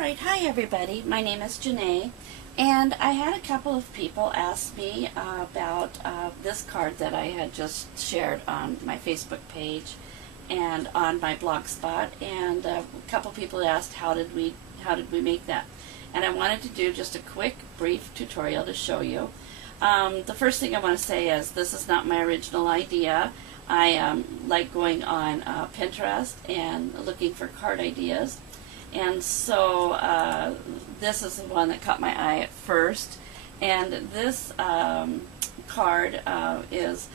Alright, hi everybody. My name is Janae, and I had a couple of people ask me about this card that I had just shared on my Facebook page and on my Blogspot, and a couple people asked how did we make that. And I wanted to do just a quick, brief tutorial to show you. The first thing I want to say is this is not my original idea. I like going on Pinterest and looking for card ideas. And so this is the one that caught my eye at first. And this card is,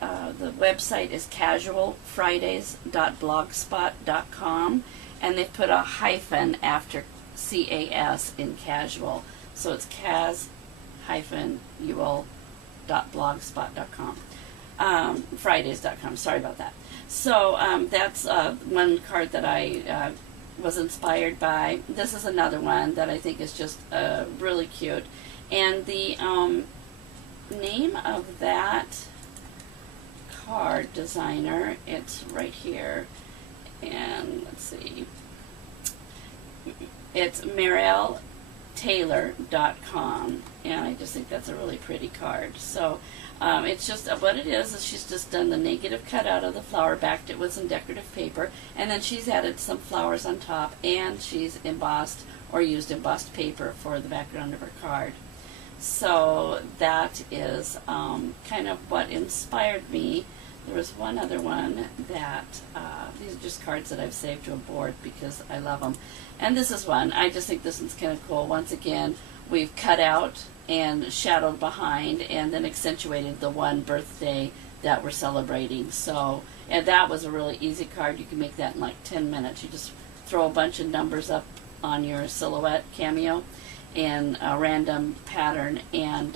the website is casualfridays.blogspot.com, and they've put a hyphen after CAS in casual. So it's cas-ul.blogspot.com. Fridays.com, sorry about that. So that's one card that I was inspired by. This is another one that I think is just really cute. And the name of that card designer, it's right here. And let's see. It's MarielleTaylor.com. And I just think that's a really pretty card. So it's just what it is she's just done the negative cutout of the flower, backed it with some decorative paper, and then she's added some flowers on top, and she's embossed or used embossed paper for the background of her card. So that is kind of what inspired me. There was one other one that, these are just cards that I've saved to a board because I love them. And this is one. I just think this one's kind of cool. Once again, we've cut out and shadowed behind and then accentuated the one birthday that we're celebrating. So, and that was a really easy card. You can make that in like 10 minutes. You just throw a bunch of numbers up on your silhouette cameo in a random pattern, and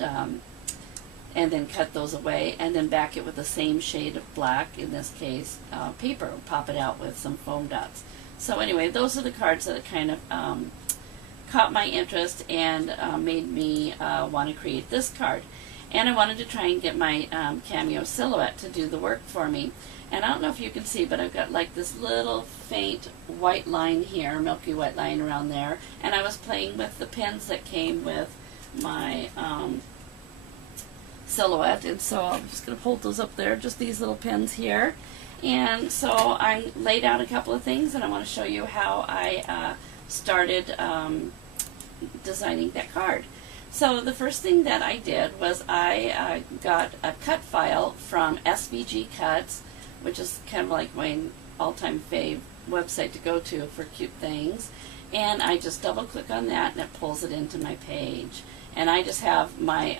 then cut those away, and then back it with the same shade of black, in this case paper. Pop it out with some foam dots. So anyway, those are the cards that kind of caught my interest and made me want to create this card. And I wanted to try and get my cameo silhouette to do the work for me. And I don't know if you can see, but I've got like this little faint white line here, milky white line around there. And I was playing with the pins that came with my silhouette, and so I'm just going to hold those up there, just these little pins here. And so I laid out a couple of things, and I want to show you how I started designing that card. So the first thing that I did was I got a cut file from SVG Cuts, which is kind of like my all-time fave website to go to for cute things, and I just double click on that and it pulls it into my page. And I just have my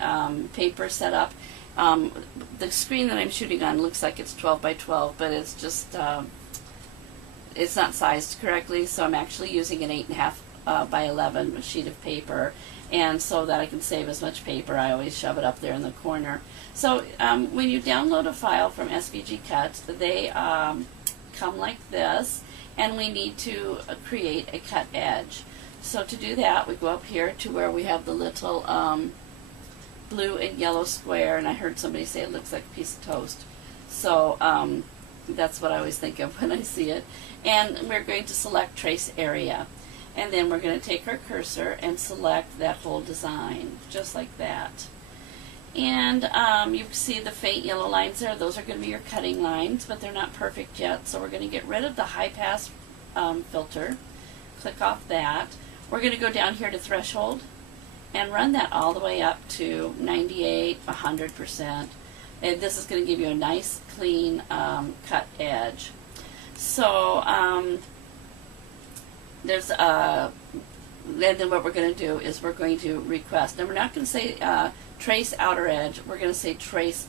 paper set up. The screen that I'm shooting on looks like it's 12 by 12, but it's just it's not sized correctly, so I'm actually using an 8.5 by 11 sheet of paper, and so that I can save as much paper, I always shove it up there in the corner. So when you download a file from SVG Cuts, they come like this, and we need to create a cut edge. So to do that, we go up here to where we have the little blue and yellow square, and I heard somebody say it looks like a piece of toast. So that's what I always think of when I see it. And we're going to select Trace Area. And then we're going to take our cursor and select that whole design, just like that. And you can see the faint yellow lines there. Those are going to be your cutting lines, but they're not perfect yet. So we're going to get rid of the high pass filter. Click off that. We're going to go down here to Threshold and run that all the way up to 98, 100%. And this is going to give you a nice, clean cut edge. So there's and then what we're going to do is we're going to request. And we're not going to say trace outer edge. We're going to say trace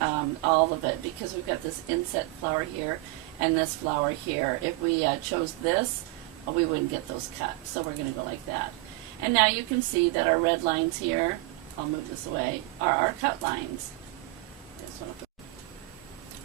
all of it, because we've got this inset flower here and this flower here. If we chose this, we wouldn't get those cut. So we're going to go like that. And now you can see that our red lines here, I'll move this away, are our cut lines.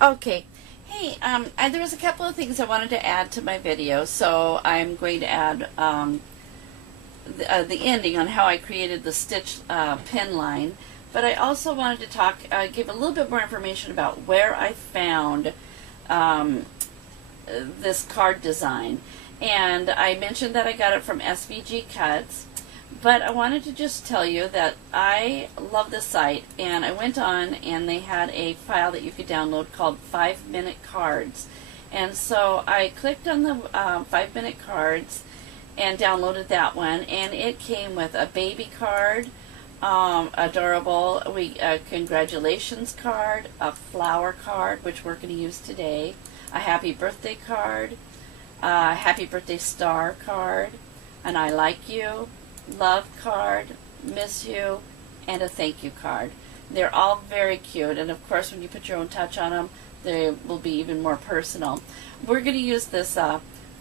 Okay. Hey, there was a couple of things I wanted to add to my video, so I'm going to add the ending on how I created the stitch pin line. But I also wanted to talk, give a little bit more information about where I found this card design. And I mentioned that I got it from SVG Cuts, but I wanted to just tell you that I love this site, and I went on and they had a file that you could download called 5-minute cards. And so I clicked on the 5-minute cards and downloaded that one, and it came with a baby card, adorable, congratulations card, a flower card, which we're going to use today, a happy birthday card, a happy birthday star card, an I like you, love card, miss you, and a thank you card. They're all very cute, and of course when you put your own touch on them, they will be even more personal. We're going to use this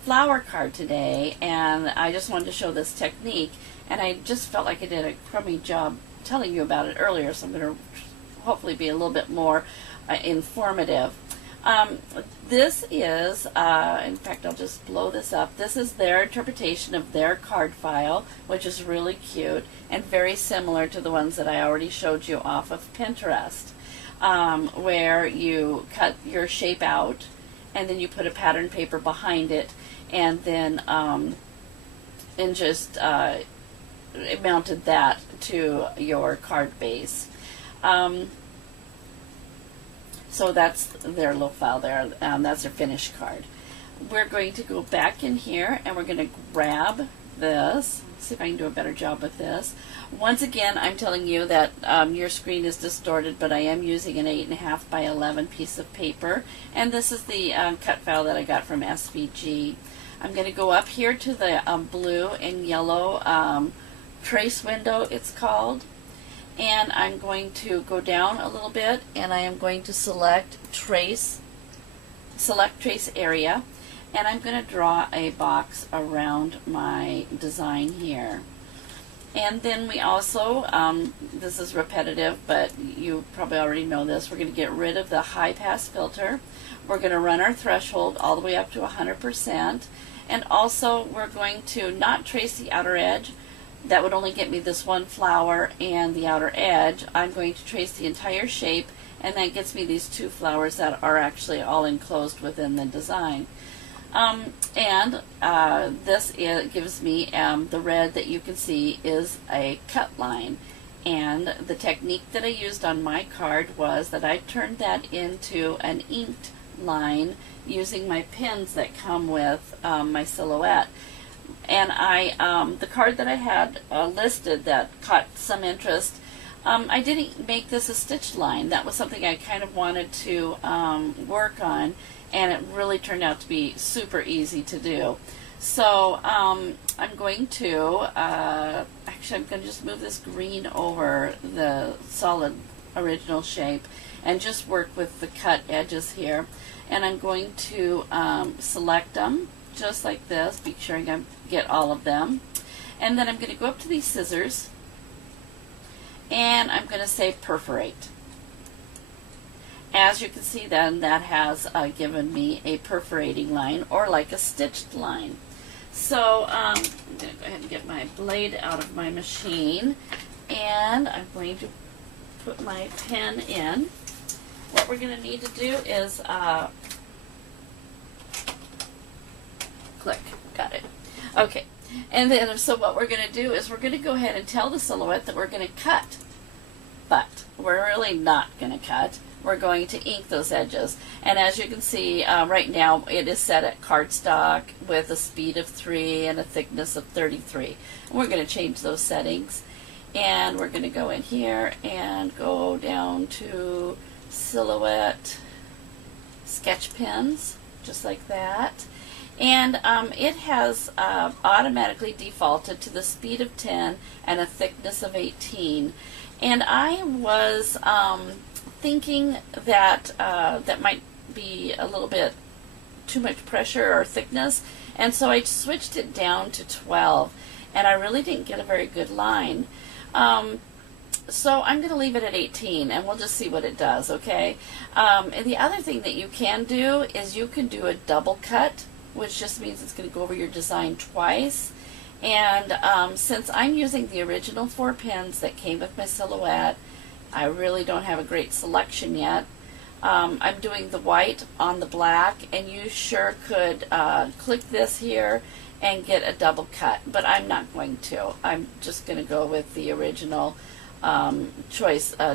flower card today, and I just wanted to show this technique, and I just felt like I did a crummy job telling you about it earlier, so I'm going to hopefully be a little bit more informative. This is, in fact, I'll just blow this up. This is their interpretation of their card file, which is really cute and very similar to the ones that I already showed you off of Pinterest, where you cut your shape out and then you put a pattern paper behind it, and then just mounted that to your card base. So that's their little file there. That's their finished card. We're going to go back in here and we're going to grab this. See if I can do a better job with this. Once again, I'm telling you that your screen is distorted, but I am using an 8.5 by 11 piece of paper. And this is the cut file that I got from SVG. I'm going to go up here to the blue and yellow trace window, it's called. And I'm going to go down a little bit, and I am going to select trace area, and I'm going to draw a box around my design here. And then we also, this is repetitive, but you probably already know this, we're going to get rid of the high pass filter. We're going to run our threshold all the way up to 100%, and also we're going to not trace the outer edge. That would only get me this one flower and the outer edge. I'm going to trace the entire shape, and that gets me these two flowers that are actually all enclosed within the design. This gives me the red that you can see is a cut line. And the technique that I used on my card was that I turned that into an inked line using my pins that come with my silhouette. And the card that I had listed that caught some interest, I didn't make this a stitched line. That was something I kind of wanted to work on, and it really turned out to be super easy to do. So I'm going to, actually I'm going to just move this green over the solid original shape and just work with the cut edges here. And I'm going to select them just like this, be sure I get all of them. And then I'm going to go up to these scissors and I'm going to say perforate. As you can see then, that has given me a perforating line, or like a stitched line. So I'm going to go ahead and get my blade out of my machine, and I'm going to put my pen in. What we're going to need to do is click. Got it. Okay. And then, so what we're going to do is we're going to go ahead and tell the silhouette that we're going to cut. But we're really not going to cut. We're going to ink those edges. And as you can see, right now it is set at cardstock with a speed of 3 and a thickness of 33. And we're going to change those settings. And we're going to go in here and go down to silhouette sketch pens, just like that. And it has automatically defaulted to the speed of 10 and a thickness of 18. And I was thinking that that might be a little bit too much pressure or thickness, and so I switched it down to 12, and I really didn't get a very good line. So I'm going to leave it at 18, and we'll just see what it does, okay? And the other thing that you can do is you can do a double cut, which just means it's going to go over your design twice. And since I'm using the original 4 pins that came with my silhouette, I really don't have a great selection yet. I'm doing the white on the black, and you sure could click this here and get a double cut, but I'm not going to. I'm just going to go with the original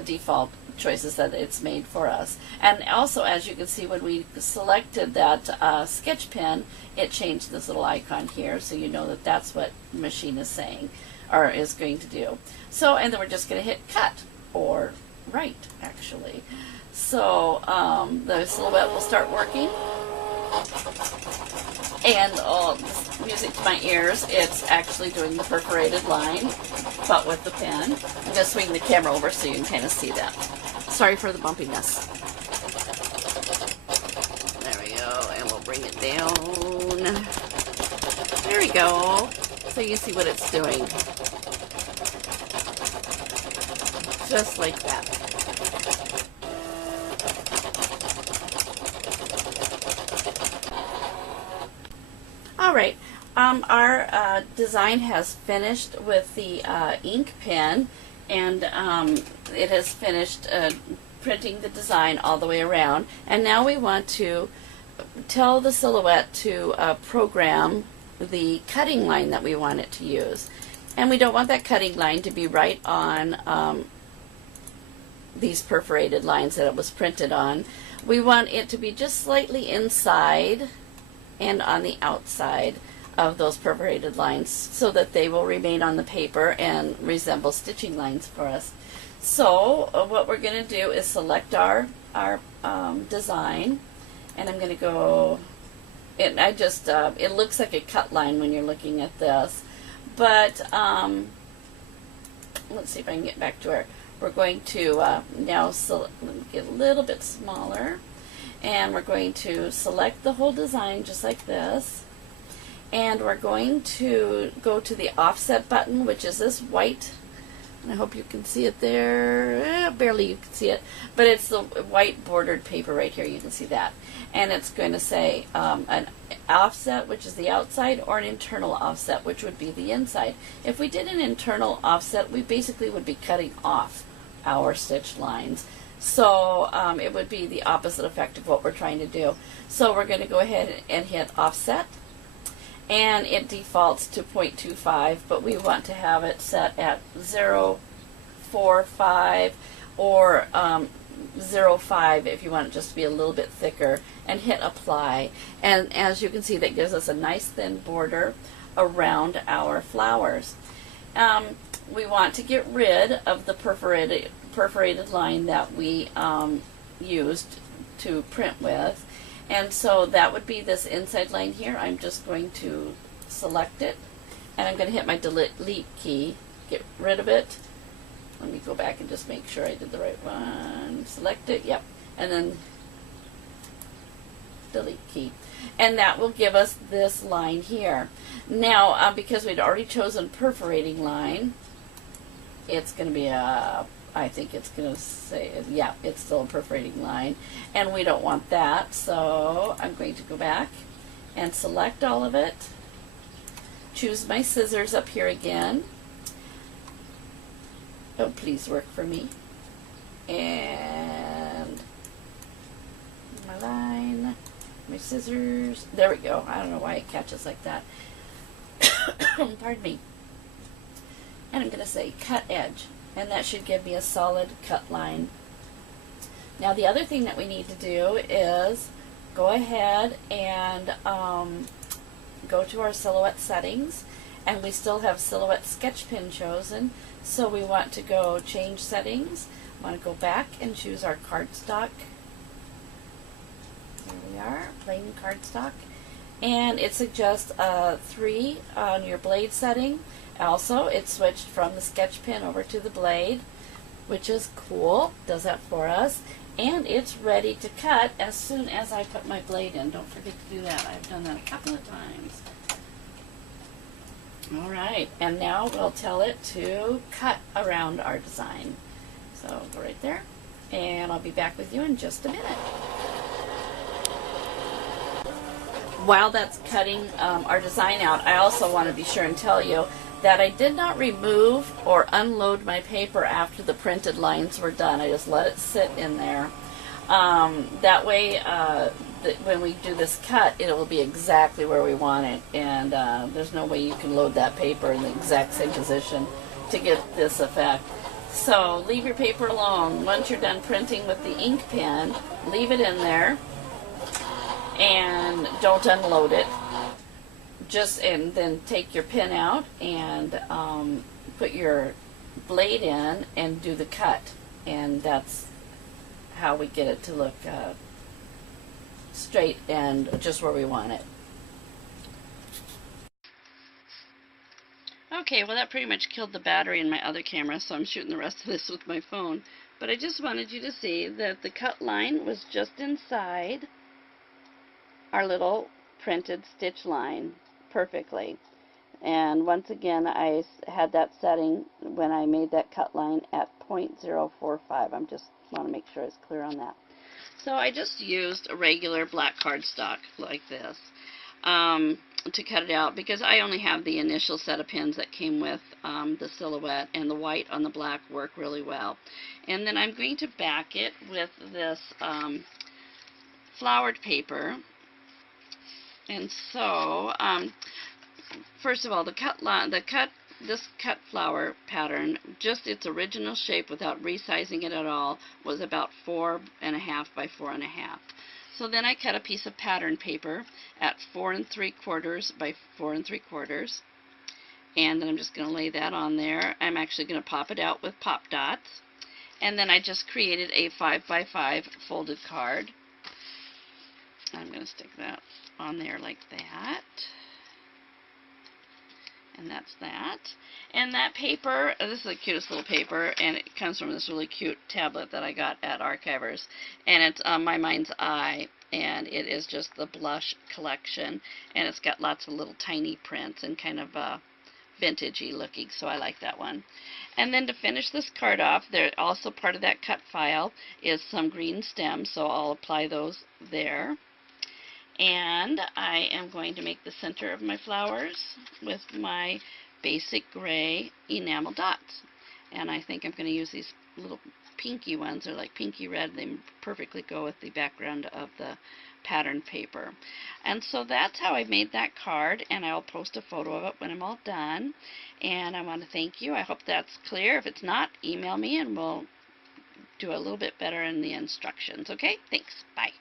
default choices that it's made for us. And also, as you can see, when we selected that sketch pen, it changed this little icon here, so you know that that's what the machine is saying, or is going to do. So, and then we're just going to hit cut, or write, actually. So the silhouette will start working. And music to my ears, it's actually doing the perforated line, but with the pen. I'm going to swing the camera over so you can kind of see that. Sorry for the bumpiness. There we go, and we'll bring it down. There we go. So you can see what it's doing. Just like that. Alright, our design has finished with the ink pen, and it has finished printing the design all the way around. And now we want to tell the silhouette to program the cutting line that we want it to use. And we don't want that cutting line to be right on these perforated lines that it was printed on. We want it to be just slightly inside and on the outside of those perforated lines, so that they will remain on the paper and resemble stitching lines for us. So what we're going to do is select our design, and I'm going to go, it looks like a cut line when you're looking at this, but let's see if I can get back to where we're going to now get a little bit smaller. And we're going to select the whole design just like this. And we're going to go to the offset button, which is this white. And I hope you can see it there. Barely you can see it. But it's the white bordered paper right here. You can see that. And it's going to say an offset, which is the outside, or an internal offset, which would be the inside. If we did an internal offset, we basically would be cutting off our stitch lines. So it would be the opposite effect of what we're trying to do. So we're going to go ahead and hit offset, and it defaults to 0.25, but we want to have it set at 0.45 or 0.5 if you want it just to be a little bit thicker, and hit apply. And as you can see, that gives us a nice thin border around our flowers. We want to get rid of the perforated line that we used to print with, and so that would be this inside line here. I'm just going to select it, and I'm going to hit my delete key, get rid of it. Let me go back and just make sure I did the right one. Select it, yep, and then delete key. And that will give us this line here. Now, because we'd already chosen perforating line, it's going to be I think it's going to say, yeah, it's still a perforating line, and we don't want that, so I'm going to go back and select all of it, choose my scissors up here again. Oh, please work for me. And my line, my scissors, there we go. I don't know why it catches like that. Pardon me. And I'm going to say cut edge, and that should give me a solid cut line. Now the other thing that we need to do is go ahead and go to our silhouette settings, and we still have silhouette sketch pen chosen, so we want to go change settings. I want to go back and choose our cardstock. There we are, plain cardstock, and it suggests 3 on your blade setting. Also, it switched from the sketch pen over to the blade, which is cool, does that for us, and it's ready to cut as soon as I put my blade in. Don't forget to do that. I've done that a couple of times. Alright, and now we'll tell it to cut around our design. So go right there, and I'll be back with you in just a minute. While that's cutting our design out, I also want to be sure and tell you that I did not remove or unload my paper after the printed lines were done. I just let it sit in there. That way, when we do this cut, it will be exactly where we want it, and there's no way you can load that paper in the exact same position to get this effect. So leave your paper alone. Once you're done printing with the ink pen, leave it in there and don't unload it. And then take your pen out and put your blade in and do the cut, and that's how we get it to look straight and just where we want it. Okay, well that pretty much killed the battery in my other camera, so I'm shooting the rest of this with my phone. But I just wanted you to see that the cut line was just inside our little printed stitch line perfectly. And once again, I had that setting when I made that cut line at 0.045. I just want to make sure it's clear on that. So I just used a regular black cardstock like this to cut it out, because I only have the initial set of pins that came with the silhouette, and the white on the black work really well. And then I'm going to back it with this flowered paper. And so, first of all, this cut flower pattern, just its original shape without resizing it at all, was about 4.5 by 4.5. So then I cut a piece of pattern paper at 4 3/4 by 4 3/4, and then I'm just going to lay that on there. I'm actually going to pop it out with pop dots, and then I just created a 5 by 5 folded card. I'm going to stick that on there like that. And that's that. And that paper, this is the cutest little paper, and it comes from this really cute tablet that I got at Archivers. And it's My Mind's Eye, and it is just the blush collection. And it's got lots of little tiny prints and kind of vintagey looking, so I like that one. And then to finish this card off, there also part of that cut file is some green stems, so I'll apply those there. And I am going to make the center of my flowers with my basic gray enamel dots. And I think I'm going to use these little pinky ones. They're like pinky red. They perfectly go with the background of the pattern paper. And so that's how I made that card, and I'll post a photo of it when I'm all done. And I want to thank you. I hope that's clear. If it's not, email me and we'll do a little bit better in the instructions. Okay? Thanks. Bye.